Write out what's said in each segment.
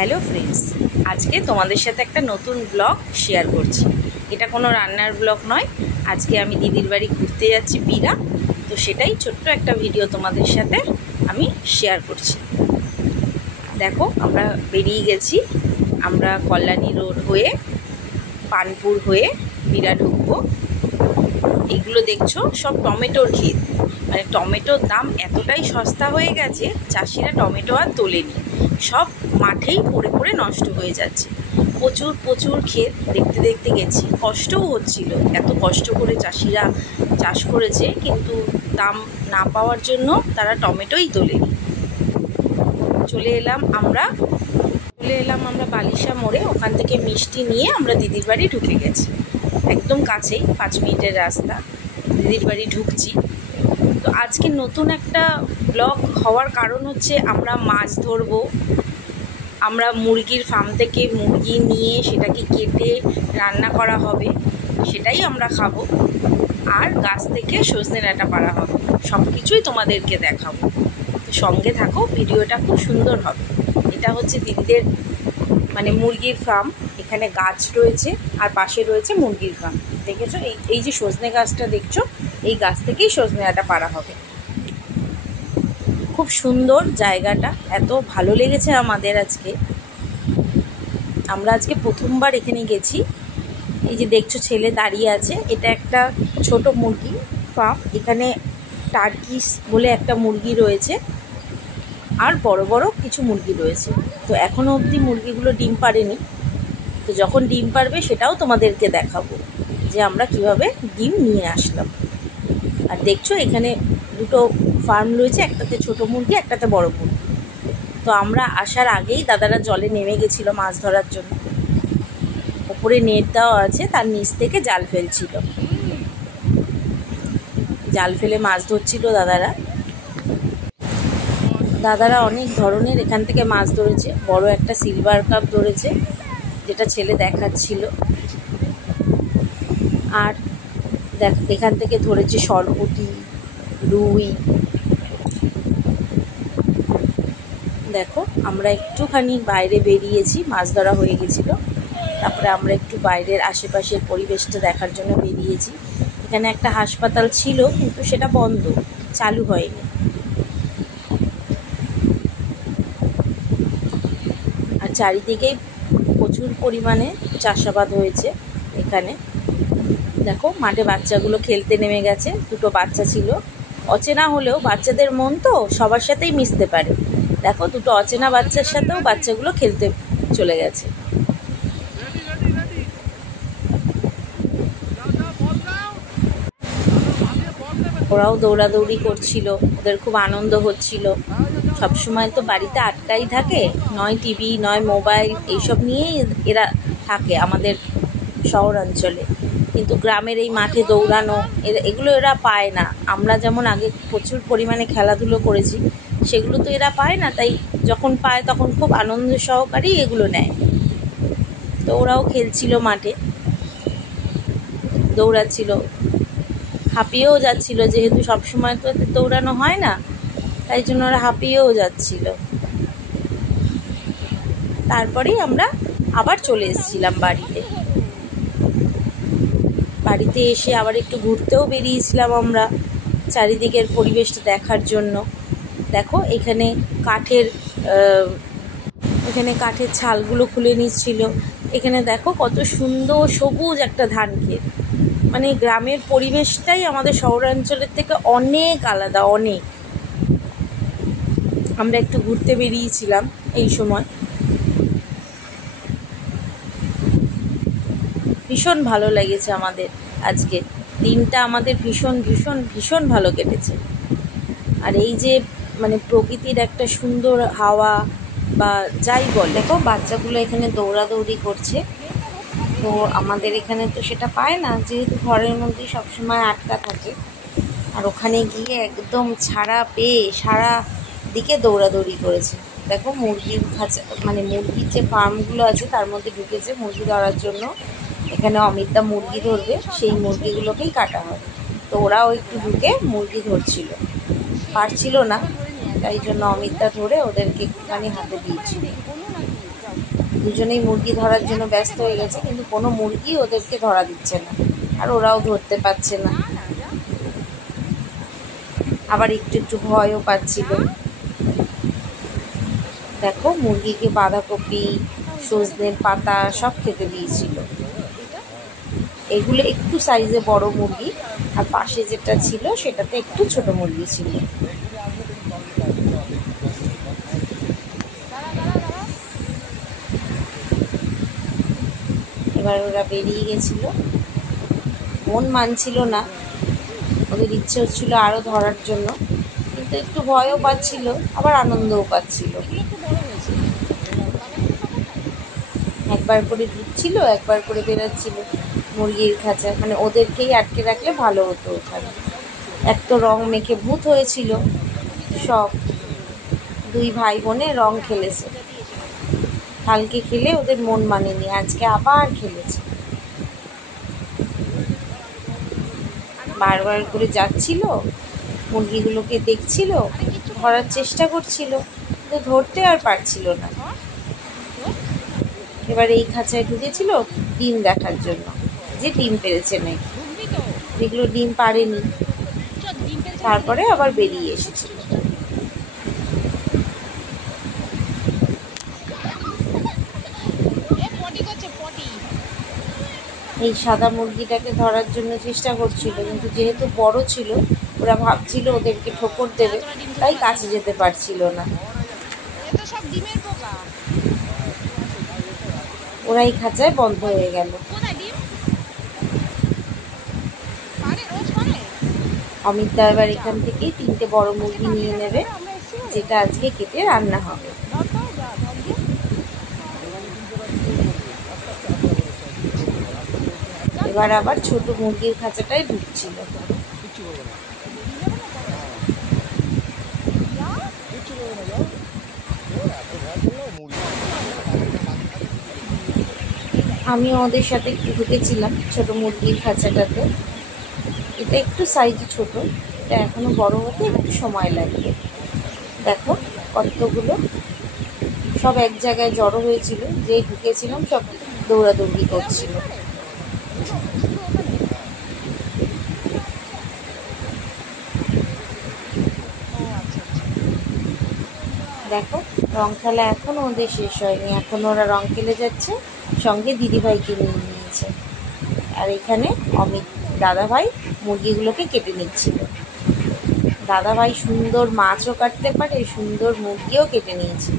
Hello friends, আজকে তোমাদের সাথে একটা নতুন ব্লগ শেয়ার করছি। এটা কোনো রান্নার ব্লগ নয়। আজকে আমি দিদির বাড়ি ঘুরতে যাচ্ছি বিরা, তো সেটাই ছোট্ট একটা ভিডিও তোমাদের সাথে আমি শেয়ার করছি। দেখো, আমরা বেরিয়ে গেছি। আমরা কল্যাণী রোড হয়ে পানপুর হয়ে বিরা ঢুকবো। এগুলো দেখছো সব টমেটোর ক্ষেত। মানে টমেটোর দাম এতটাই সস্তা হয়ে গেছে, চাষিরা টমেটো আর তোলেনি, সব মাঠেই পড়ে পড়ে নষ্ট হয়ে যাচ্ছে। প্রচুর প্রচুর ক্ষেত দেখতে দেখতে গেছি, কষ্টও হচ্ছিল। এত কষ্ট করে চাষিরা চাষ করেছে, কিন্তু দাম না পাওয়ার জন্য তারা টমেটোই তোলেনি। চলে এলাম আমরা বালিশা মোড়ে। ওখান থেকে মিষ্টি নিয়ে আমরা দিদির বাড়ি ঢুকে গেছি। একদম কাছেই, 5 মিনিটের রাস্তা। দিদির বাড়ি ঢুকছি। তো আজকে নতুন একটা ব্লগ হওয়ার কারণ হচ্ছে আমরা মাছ ধরবো। আমরা মুরগির ফার্ম থেকে মুরগি নিয়ে সেটাকে কেটে রান্না করা হবে, সেটাই আমরা খাবো। আর গাছ থেকে সজনে ডাঁটা পাড়া হবে। সব কিছুই তোমাদেরকে দেখাবো, তো সঙ্গে থাকো, ভিডিওটা খুব সুন্দর হবে। এটা হচ্ছে দিদিদের মানে মুরগির ফার্ম। এখানে গাছ রয়েছে আর পাশে রয়েছে মুরগির ফার্ম। দেখেছো, এই যে সজনে গাছটা দেখছো, এই গাছ থেকেই সজনে ডাঁটা পাড়া হবে। খুব সুন্দর জায়গাটা, এত ভালো লেগেছে আমাদের আজকে। আমরা আজকে প্রথমবার এখানে গেছি। এই যে দেখছো ছেলে দাঁড়িয়ে আছে, এটা একটা ছোট মুরগি ফার্ম। এখানে টার্কিস বলে একটা মুরগি রয়েছে, আর বড় বড় কিছু মুরগি রয়েছে। তো এখনও অবধি মুরগিগুলো ডিম পাড়েনি, তো যখন ডিম পারবে সেটাও তোমাদেরকে দেখাবো যে আমরা কিভাবে ডিম নিয়ে আসলাম। আর দেখছো এখানে দুটো ফার্ম রয়েছে, একটাতে ছোট মুরগি, একটাতে বড় মুরগি। তো আমরা আসার আগেই দাদারা জলে নেমে গেছিলো মাছ ধরার জন্য। ওপরে নেট দেওয়া আছে, তার নিচ থেকে জাল ফেলছিল। জাল ফেলে মাছ ধরছিল দাদারা অনেক ধরনের এখান থেকে মাছ ধরেছে। বড় একটা সিলভার কাপ ধরেছে, যেটা ছেলে দেখাচ্ছিল। আর এখান থেকে ধরেছে সরপুঁটি, রুই। দেখো, আমরা একটুখানি বাইরে বেরিয়েছি, মাছ ধরা হয়ে গেছিলো। তারপরে আমরা একটু বাইরের আশেপাশের পরিবেশটা দেখার জন্য বেরিয়েছি। এখানে একটা হাসপাতাল ছিল, কিন্তু সেটা বন্ধ, চালু হয়নি। আর চারিদিকেই প্রচুর পরিমাণে চাষাবাদ হয়েছে এখানে। দেখো, মাঠে বাচ্চাগুলো খেলতে নেমে গেছে। দুটো বাচ্চা ছিল, অচেনা হলেও বাচ্চাদের মন তো সবার সাথেই মিশতে পারে। দেখো, দুটো অচেনা বাচ্চার সাথেও বাচ্চাগুলো খেলতে চলে গেছে। ওরাও দৌড়াদৌড়ি করছিল, ওদের খুব আনন্দ হচ্ছিল। সবসময় তো বাড়িতে আটকাই থাকে, নয় টিভি নয় মোবাইল, এইসব নিয়েই এরা থাকে আমাদের শহরাঞ্চলে। কিন্তু গ্রামের এই মাঠে দৌড়ানো এগুলো এরা পায় না। আমরা যেমন আগে প্রচুর পরিমাণে খেলাধুলো করেছি, সেগুলো তো এরা পায় না। তাই যখন পায় তখন খুব আনন্দ সহকারেই এগুলো নেয়। তো ওরাও খেলছিল মাঠে, দৌড়াচ্ছিল, হাঁপিয়েও যাচ্ছিল, যেহেতু সবসময় তো দৌড়ানো হয় না, তাই জন্য ওরা হাঁপিয়েও যাচ্ছিল। তারপরেই আমরা আবার চলে এসেছিলাম বাড়িতে এসে আবার একটু ঘুরতেও বেরিয়েছিলাম আমরা, চারিদিকের পরিবেশটা দেখার জন্য। দেখো, এখানে কাঠের ছালগুলো খুলে নিচ্ছিল। এখানে দেখো কত সুন্দর সবুজ একটা ধান ক্ষেত। মানে গ্রামের পরিবেশটাই আমাদের শহরাঞ্চলের থেকে অনেক আলাদা, অনেক। আমরা একটু ঘুরতে বেরিয়েছিলাম এই সময়। ভীষণ ভালো লেগেছে আমাদের আজকে দিনটা, আমাদের ভীষণ ভীষণ ভীষণ ভালো কেটেছে। আর এই যে মানে প্রকৃতির একটা সুন্দর হাওয়া বা যাই বল, দেখো বাচ্চাগুলো এখানে দৌড়াদৌড়ি করছে। তো আমাদের এখানে তো সেটা পায় না, যেহেতু ঘরের মধ্যে সবসময় আটকা থাকে। আর ওখানে গিয়ে একদম ছাড়া পেয়ে সারা দিকে দৌড়াদৌড়ি করেছে। দেখো, মুরগির খাঁচা মানে মুরগির যে ফার্মগুলো আছে তার মধ্যে ঢুকেছে মুরগি ধরার জন্য। এখানে অমিতদা মুরগি ধরবে, সেই মুরগিগুলোকেই কাটা হবে। তো ওরাও একটু ঢুকে মুরগি ধরছিল, পারছিল না, তাই জন্য অমিতদা ধরে ওদেরকে একটুখানি হাতে দিয়েছিল। দুজনেই মুরগি ধরার জন্য ব্যস্ত হয়ে গেছে, কিন্তু কোনো মুরগি ওদেরকে ধরা দিচ্ছে না, আর ওরাও ধরতে পারছে না। আবার একটু একটু ভয়ও পাচ্ছিল। দেখো মুরগিকে বাঁধাকপি, সজনের পাতা সব খেতে দিয়েছিল। এগুলো একটু সাইজে বড় মুরগি, আর পাশে যেটা ছিল সেটাতে একটু ছোট মুরগি ছিল। এবার ওরা বেরিয়ে গেছিল। মন মানছিল না, ওদের ইচ্ছে হচ্ছিল আরও ধরার জন্য, কিন্তু একটু ভয়ও পাচ্ছিল, আবার আনন্দও পাচ্ছিল। একবার করে ঢুকছিল, একবার করে বেরোচ্ছিল মুরগির খাঁচা। মানে ওদেরকেই আটকে রাখলে ভালো হতো ওখানে। এক তো রং মেখে ভূত হয়েছিল সব, দুই ভাই বোনে রং খেলেছে। কালকে খেলে ওদের মন মানেনি, আজকে আবার খেলেছে। বারবার করে যাচ্ছিল, মুরগিগুলোকে দেখছিল, ধরার চেষ্টা করছিল, কিন্তু ধরতে আর পারছিল না। এবার এই খাঁচায় ঢুকেছিল ডিম দেখার জন্য, যে ডিম পেরেছে নাকি। যেগুলো ডিম পারেনি, তারপরে আবার বেরিয়ে এসেছিল। এই সাদা মুরগিটাকে ধরার জন্য চেষ্টা করছিল, কিন্তু যেহেতু বড় ছিল, ওরা ভাবছিল ওদেরকে ঠোকর দেবে, তাই কাছে যেতে পারছিল না। ওরা এই খাঁচায় বন্ধ হয়ে গেল। অমিতদা এবার এখান থেকে 3টে বড় মুরগি নিয়ে নেবে, যেটা আজকে কেটে রান্না হবে। এবার আবার ছোট মুরগির খাঁচাটায় ঢুকছিল। আমি ওদের সাথে একটু ঢুকেছিলাম ছোট মুরগির খাঁচাটাতে। এটা একটু সাইজে ছোট, এটা এখনো বড় হতে একটু সময় লাগবে। দেখো কতগুলো সব এক জায়গায় জড়ো হয়েছিল, যে ঢুকেছিলাম সব দৌড়াদৌড়ি করছিল। দেখো রং খেলা এখনও ওদের শেষ হয়নি, এখন ওরা রং খেলে যাচ্ছে, সঙ্গে দিদিভাইকে নিয়ে নিয়েছে। আর এখানে অমিত দাদাভাই মুরগিগুলোকে কেটে নিচ্ছিল। দাদাভাই সুন্দর মাছও কাটতে পারে, সুন্দর মুরগিও কেটে নিয়েছিল।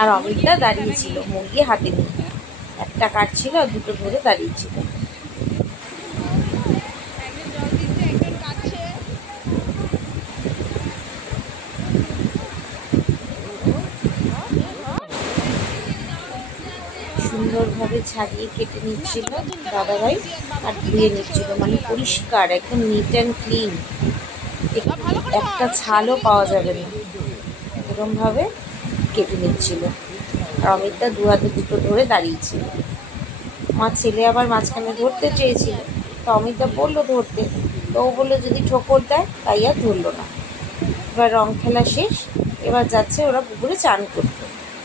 আর অমিতটা দাঁড়িয়েছিল মুরগি হাতে নিয়ে, একটা কাটছিল আর দুটো ধরে দাঁড়িয়েছিল। সুন্দরভাবে ছাড়িয়ে কেটে নিচ্ছিল দাদাভাই, আর ধুয়ে নিচ্ছিল, মানে পরিষ্কার একদম নিট অ্যান্ড ক্লিন, একটা ছালও পাওয়া যাবে না, এরকমভাবে কেটে নিচ্ছিল। আর অমিতদা দু হাতে দুটো ধরে দাঁড়িয়েছিল। আমার ছেলে আবার মাঝখানে ধরতে চেয়েছিল, তো অমিতদা বললো ধরতে, তো ও বললো যদি ঠোকর দেয়, তাই আর ধরলো না। এবার রং খেলা শেষ, এবার যাচ্ছে ওরা পুকুরে চান করতে।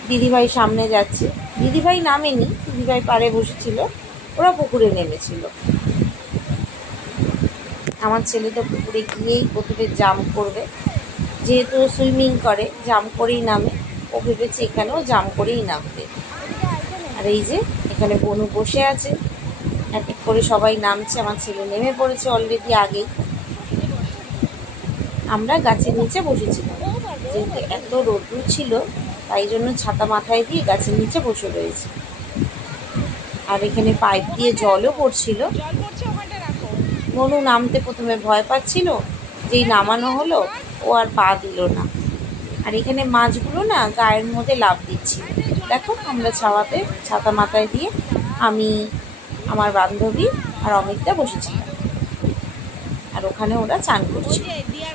দিদিভাই সামনে যাচ্ছে, দিদিভাই নামেনি, দিদিভাই পাড়ে বসেছিল, ওরা পুকুরে নেমেছিল। আমার ছেলে তো পুকুরে গিয়েই প্রথমে জাম্প করবে, যেহেতু সুইমিং করে জাম্প করেই নামে, ও ভেবেছে এখানেও জাম্প করেই নামবে। আর এই যে এখানে বনু বসে আছে, এক এক করে সবাই নামছে। আমার ছেলে নেমে পড়েছে অলরেডি আগেই। আমরা গাছের নিচে বসেছিলাম, যেহেতু এত রোদ্দুর ছিল, তাই জন্য ছাতা মাথায় দিয়ে গাছের নিচে বসে রয়েছে। আর এখানে পাইপ দিয়ে জলও পড়ছিল। বনু নামতে প্রথমে ভয় পাচ্ছিল, যেই নামানো হলো ও আর পা দিল না। আর এখানে মাছগুলো না গায়ের মধ্যে লাফ দিচ্ছিল। দেখো আমরা ছাওয়াতে ছাতা মাথায় দিয়ে আমি, আমার বান্ধবী আর অমিতদা বসেছিলাম, আর ওখানে ওরা চান করছিল।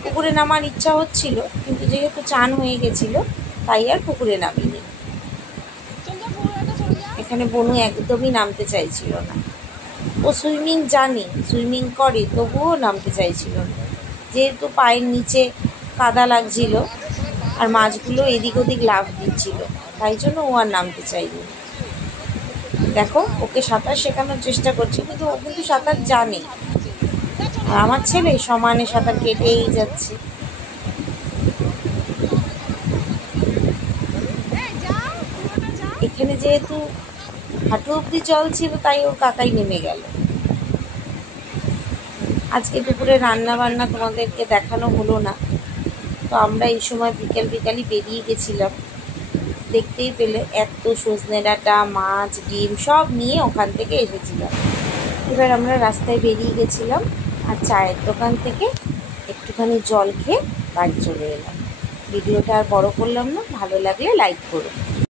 পুকুরে নামার ইচ্ছা হচ্ছিল, কিন্তু যেহেতু চান হয়ে গেছিল, তাই আর পুকুরে নামিনি। এখানে বনু একদমই নামতে চাইছিল না। ও সুইমিং জানে, সুইমিং করে, তবুও নামতে চাইছিল না। যেহেতু পায়ের নিচে কাদা লাগছিল, আর মাছগুলো এদিক ওদিক লাফ দিচ্ছিল, তাই জন্য ও আর নামতে চাইনি। দেখো ওকে সাঁতার শেখানোর চেষ্টা করছি, কিন্তু ও কিন্তু সাঁতার জানে, আর আমার ছেলে সমানে সাঁতার কেটেই যাচ্ছে। এখানে যেহেতু হাঁটু অব্দি জল ছিল, তাই ওর কাকাই নেমে গেল। আজকে দুপুরে রান্না বান্না তোমাদেরকে দেখানো হলো না, তো আমরা এই সময় বিকালই বেরিয়ে গেছিলাম। দেখতেই পেলে এত সজনে ডাঁটা, মাছ, ডিম সব নিয়ে ওখান থেকে এসেছিলাম। এবার আমরা রাস্তায় বেরিয়ে গেছিলাম, আর চায়ের দোকান থেকে একটুখানি জল খেয়ে বাড়ি চলে এলাম। ভিডিওটা আর বড় করলাম না, ভালো লাগলে লাইক করো।